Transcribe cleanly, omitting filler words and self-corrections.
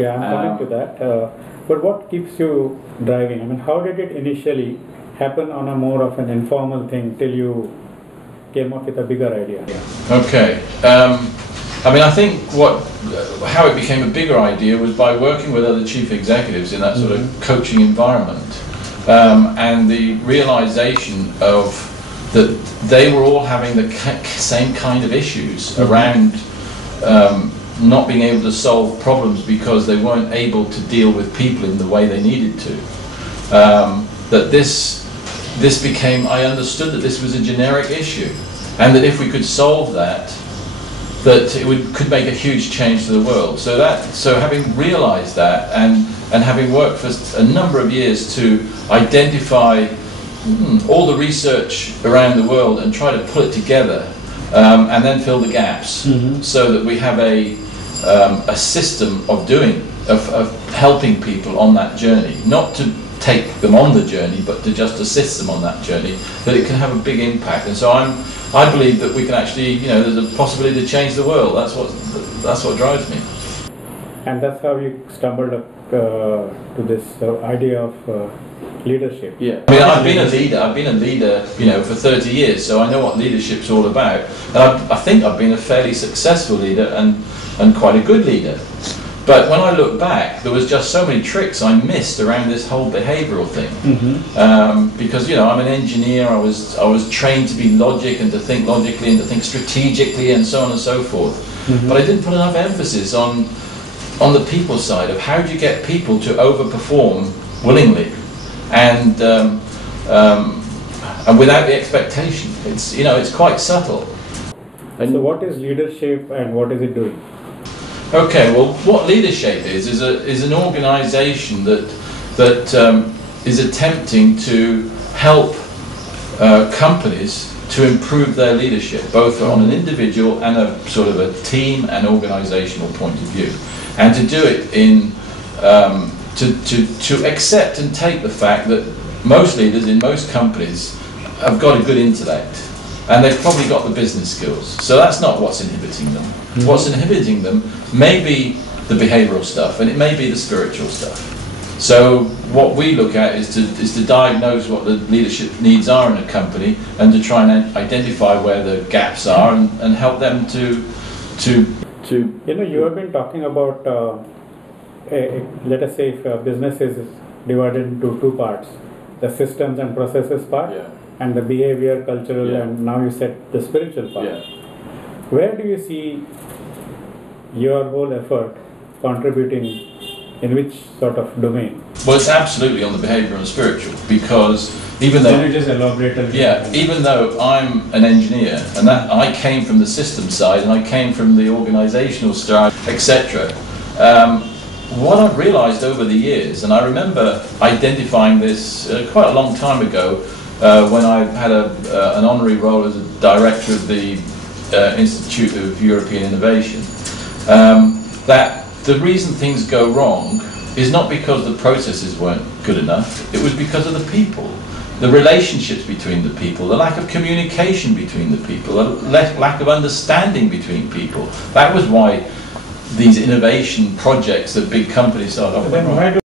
Yeah, I'm coming to that. But what keeps you driving? I mean, how did it initially happen on a more of an informal thing till you came up with a bigger idea? Okay. I mean, I think how it became a bigger idea was by working with other chief executives in that sort of coaching environment, and the realization of that they were all having the same kind of issues around not being able to solve problems because they weren't able to deal with people in the way they needed to. That this became, I understood that this was a generic issue, and that if we could solve that it could make a huge change to the world. So having realized that and having worked for a number of years to identify all the research around the world and try to pull it together, and then fill the gaps, so that we have a system of helping people on that journey, not to take them on the journey, but to just assist them on that journey, that it can have a big impact. And so I believe that we can actually, there's a possibility to change the world. That's what drives me. And that's how you stumbled up to this idea of leadership. Yeah, I mean, I've been a leader, for 30 years, so I know what leadership's all about. And I think I've been a fairly successful leader and quite a good leader. But when I look back, there was just so many tricks I missed around this whole behavioural thing. Because I'm an engineer, I was trained to be logic and to think logically and to think strategically and so on and so forth. But I didn't put enough emphasis on the people side of how do you get people to overperform willingly and without the expectation. It's quite subtle. And so what is LeaderShape and what is it doing? Okay, well, what LeaderShape is an organisation that is attempting to help companies to improve their leadership, both on an individual and a sort of a team and organisational point of view, and to do it in to accept and take the fact that most leaders in most companies have got a good intellect. And they've probably got the business skills. So that's not what's inhibiting them. What's inhibiting them may be the behavioural stuff, and it may be the spiritual stuff. So what we look at is to diagnose what the leadership needs are in a company and to try and identify where the gaps are and help them to. You have been talking about, let us say if a business is divided into two parts, the systems and processes part. Yeah. And the behavior, cultural, and now you said the spiritual part. Yeah. Where do you see your whole effort contributing, in which sort of domain? Well, it's absolutely on the behavioural and spiritual, because even though... Can you just elaborate a little? Yeah, even though I'm an engineer, and that I came from the system side, and I came from the organisational side, etc., what I've realised over the years, and I remember identifying this quite a long time ago, when I had an honorary role as a director of the Institute of European Innovation, that the reason things go wrong is not because the processes weren't good enough, it was because of the people. The relationships between the people, the lack of communication between the people, the lack of understanding between people. That was why these innovation projects that big companies started off with.